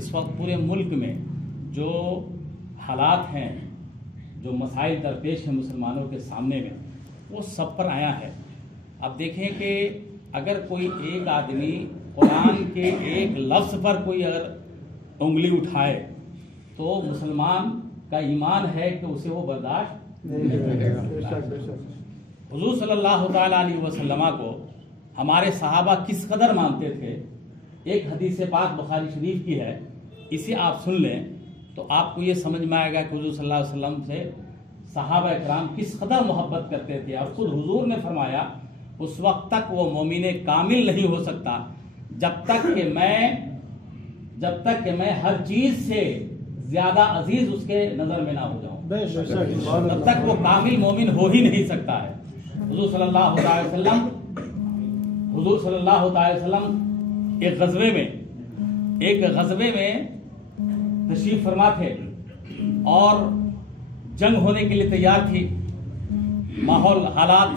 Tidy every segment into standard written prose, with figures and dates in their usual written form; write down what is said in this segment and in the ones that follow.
اس وقت پورے ملک میں جو حالات ہیں، جو مسائل درپیش ہیں مسلمانوں کے سامنے میں، وہ سب پر آیا ہے۔ اب دیکھیں کہ اگر کوئی ایک آدمی قرآن کے ایک لفظ پر کوئی اگر انگلی اٹھائے تو مسلمان کا ایمان ہے کہ اسے وہ برداشت نہیں کرے گا۔ حضور صلی اللہ تعالیٰ علیہ وسلم کو ہمارے صحابہ کس قدر مانتے تھے، ایک حدیث پاک بخاری شریف کی ہے، اسے آپ سن لیں تو آپ کو یہ سمجھ میں آئے گا کہ حضور صلی اللہ علیہ وسلم سے صحابہ اکرام کس قدر محبت کرتے تھے۔ اور خود حضور نے فرمایا اس وقت تک وہ مومن کامل نہیں ہو سکتا جب تک کہ میں ہر چیز سے زیادہ عزیز اس کے نظر میں نہ ہو جاؤں، تب تک وہ کامل مومن ہو ہی نہیں سکتا ہے۔ حضور صلی اللہ علیہ وسلم ایک غزوے میں تشریف فرما تھے اور جنگ ہونے کے لیے تیار تھی۔ ماحول حالات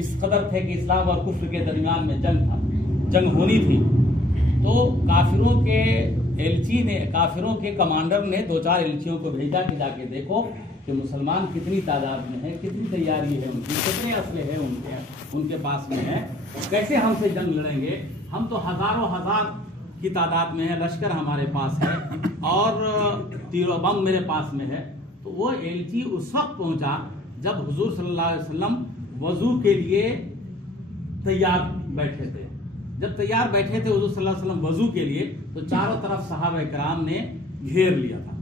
اس قدر تھے کہ اسلام اور کفر کے درمیان میں جنگ ہونی تھی، تو کافروں کے کمانڈر نے 2-4 ایلچیوں کو بھیجا کہ جا کے دیکھو کہ مسلمان کتنی تعداد میں ہیں، کتنی تیاری ہے ان کی، کتنے اسلحے ان کے پاس میں ہیں، کیسے ہم سے جنگ لڑیں گے، ہم تو ہزاروں ہزار کی تعداد میں ہے، لشکر ہمارے پاس ہے اور تیر و بم میرے پاس میں ہے۔ تو وہ ایلچی اس وقت پہنچا جب حضور صلی اللہ علیہ وسلم وضو کے لیے تیار بیٹھے تھے۔ جب تیار بیٹھے تھے حضور صلی اللہ علیہ وسلم وضو کے لیے، تو چاروں طرف صحابہ کرام نے گھیر لیا تھا۔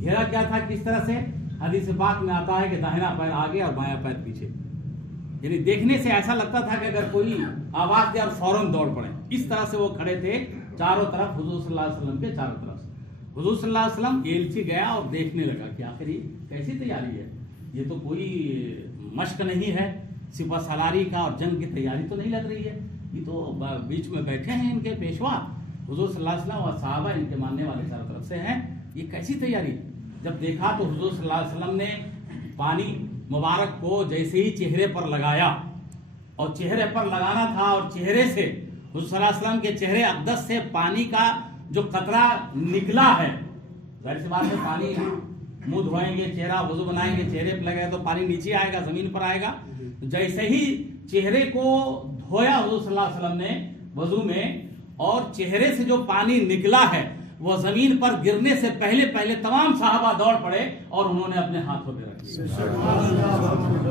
گھیرا کیا تھا، کس طرح سے؟ حدیث پاک میں آتا ہے کہ داہنا پیر آگے اور بایاں پیر پیچھے، یعنی دیکھنے سے ایسا لگتا تھا کہ اگر کوئی آواز دے اور فوراً دوڑ پڑے، اس طرح سے وہ کھڑے تھے چاروں طرف حضور صلی اللہ علیہ وسلم کے چاروں طرف سے۔ حضور صلی اللہ علیہ وسلم ایلچی گیا اور دیکھنے لگا کہ آخر یہ کیسی تیاری ہے، یہ تو کوئی مشق نہیں ہے، سپہ سالاری کا اور جنگ کی تیاری تو نہیں لگ رہی ہے، یہ تو بیچ میں بیٹھے ہیں ان کے پیشوا حضور صلی اللہ علیہ وسلم اور صحابہ ان کے ماننے والے چاروں طرف سے ہیں، یہ کیسی تیاری؟ جب دیکھا تو حضور صلی اللہ علیہ وسلم نے پانی مبارک کو جیسے ہی چہرے پر لگایا، اور چہرے پر لگانا تھا اور چہرے سے حضور صلی اللہ علیہ وسلم کے چہرے اقدس سے پانی کا جو قطرہ نکلا ہے، ظاہر سی بات ہے پانی منہ دھوئیں گے، چہرہ وضو بنائیں گے، چہرے پہ لگے تو پانی نیچے آئے گا، زمین پر آئے گا۔ جیسے ہی چہرے کو دھویا حضور صلی اللہ علیہ وسلم نے وضو میں، اور چہرے سے جو پانی نکلا ہے وہ زمین پر گرنے سے پہلے تمام صحابہ دوڑ پڑے اور انہوں نے اپنے ہاتھوں پہ رکھ دیا۔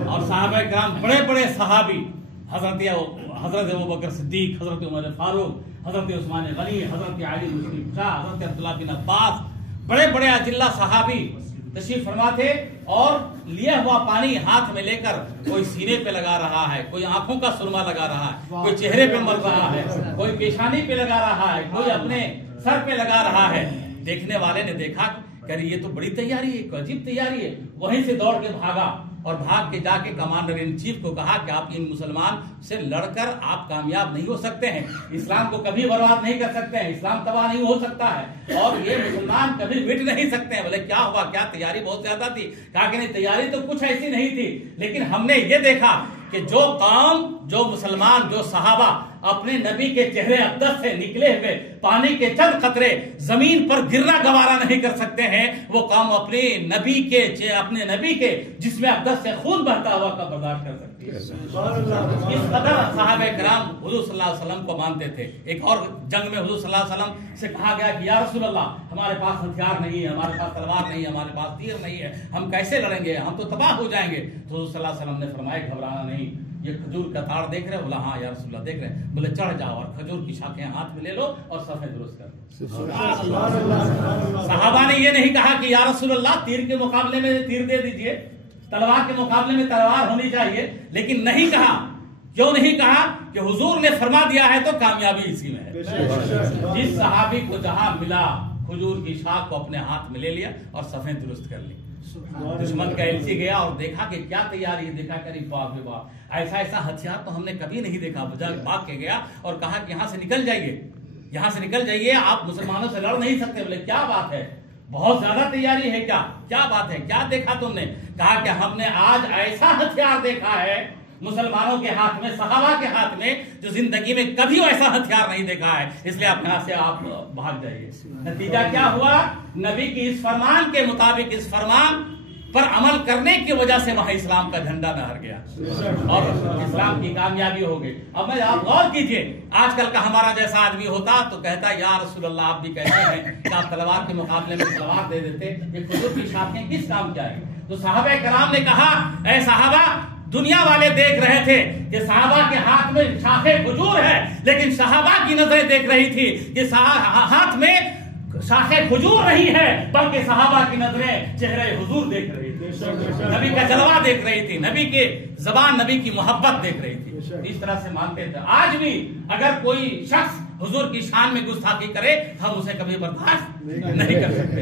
اور صحابہ کرام بڑے بڑے صحابی، حضرت ابوبکر صدیق، حضرت عمر فاروق، حضرت عثمان غنی، حضرت علی مسلم شاہ، حضرت عبداللہ بن عباس، بڑے بڑے اجلہ صحابی تشریف فرما تھے، اور لیا ہوا پانی ہاتھ میں لے کر کوئی سینے پہ لگا رہا ہے، کوئی آنکھوں کا سرما لگا رہا ہے، کوئی چہرے پہ مل رہا ہے، کوئی پیشانی پہ لگا رہا ہے، کوئی اپنے سر پہ لگا رہا ہے۔ دیکھنے والے نے دیکھا کہ یہ تو بڑی تیاری ہے، ایک عجیب تیاری ہے، وہیں سے دوڑ کے بھاگا اور بھاگ کے جا کے کمانڈر ان چیف کو کہا کہ آپ ان مسلمان سے لڑ کر آپ کامیاب نہیں ہو سکتے ہیں، اسلام کو کبھی برباد نہیں کر سکتے ہیں، اسلام تباہ نہیں ہو سکتا ہے، اور یہ مسلمان کبھی مٹ نہیں سکتے ہیں۔ بولے کیا ہوا، کیا تیاری بہت زیادہ تھی؟ کہا کہ نہیں، تیاری تو کچھ ایسی نہیں تھی، لیکن ہم نے یہ دیکھا کہ جو قوم، جو مسلمان، جو صحابہ اپنے نبی کے چہرے اقدس سے نکلے ہوئے پانی کے چند قطرے زمین پر گرنا گوارا نہیں کر سکتے ہیں، وہ قوم اپنے نبی کے جس میں اقدس سے خون بہتا ہوا کا برداشت کر سکتی ہے۔ اس قدر صحابہ کرام حضور صلی اللہ علیہ وسلم کو مانتے تھے۔ ایک اور جنگ میں حضور صلی اللہ علیہ وسلم سے کہا گیا کہ یا رسول اللہ، ہمارے پاس ہتھیار نہیں ہے، ہمارے پاس تلوار نہیں ہے، ہمارے پاس تیر نہیں ہے، ہم کیسے لڑیں گے، ہم تو تباہ ہو جائیں گے۔ تو حضور صلی اللہ علیہ وسلم نے فرمایا گھبرانا نہیں، یہ کھجور کا تاڑ دیکھ رہے؟ بولا ہاں یا رسول اللہ دیکھ رہے ہیں۔ بولے چڑھ جاؤ اور کھجور کی شاخیں ہاتھ میں لے لو اور صفیں درست کر دو۔ صحابہ نے یہ نہیں کہا کہ یا رسول اللہ تیر کے مقابلے میں تیر دے دیجئے، تلوار کے مقابلے میں تلوار ہونی چاہیے، لیکن نہیں کہا۔ کیوں نہیں کہا؟ کہ حضور نے فرما دیا ہے تو کامیابی اسی میں ہے۔ جس صحابی کو جہاں ملا کھجور کی شاخ کو اپنے ہاتھ میں لے لیا اور صفیں درست کر لی۔ دشمن کا ایلچی گیا اور دیکھا کہ کیا تیاری ہے، دیکھا کہ باپ رے باپ، ایسا ہتھیار تو ہم نے کبھی نہیں دیکھا۔ بھاگ کے گیا اور کہا کہ یہاں سے نکل جائیے، یہاں سے نکل جائیے، آپ مسلمانوں سے لڑ نہیں سکتے۔ بولے کیا بات ہے، بہت زیادہ تیاری ہے کیا بات ہے، کیا دیکھا تم نے؟ کہا کہ ہم نے آج ایسا ہتھیار دیکھا ہے مسلمانوں کے ہاتھ میں، صحابہ کے ہاتھ میں، جو زندگی میں کبھی ایسا ہتھیار نہیں دیکھا ہے، اس لیے آپ یہاں سے آپ بھاگ جائیے۔ نتیجہ کیا ہوا؟ نبی کی اس فرمان کے مطابق، اس فرمان پر عمل کرنے کی وجہ سے وہاں اسلام کا جھنڈا لہر گیا اور اسلام کی کامیابی ہو گئی۔ اب میں آپ غور کیجئے، آج کل کا ہمارا جیسا آدمی ہوتا تو کہتا یا رسول اللہ، آپ بھی کہتے ہیں کہ آپ تلوار کے مقابلے میں تلوار دے دیتے، یہ کھجور کی شاخیں کس کام کی آئیں؟ تو صحابہ کرام نے کہا، اے صحابہ، دنیا والے دیکھ رہے تھے کہ صحابہ کے ہاتھ میں شاخیں کھجور ہے، لیکن صحابہ کی نظریں دیکھ رہی تھی کہ ہاتھ میں شاخیں کھجور نہیں ہے، بلکہ صحابہ کی نظریں چہرے حضور دیکھ رہی تھی، نبی کا جلوہ دیکھ رہی تھی، نبی کے زبان، نبی کی محبت دیکھ رہی تھی، اس طرح سے مانتے تھے۔ آج بھی اگر کوئی شخص حضور کی شان میں گستاخی کرے، ہم اسے کبھی برداشت نہیں کر سکتے۔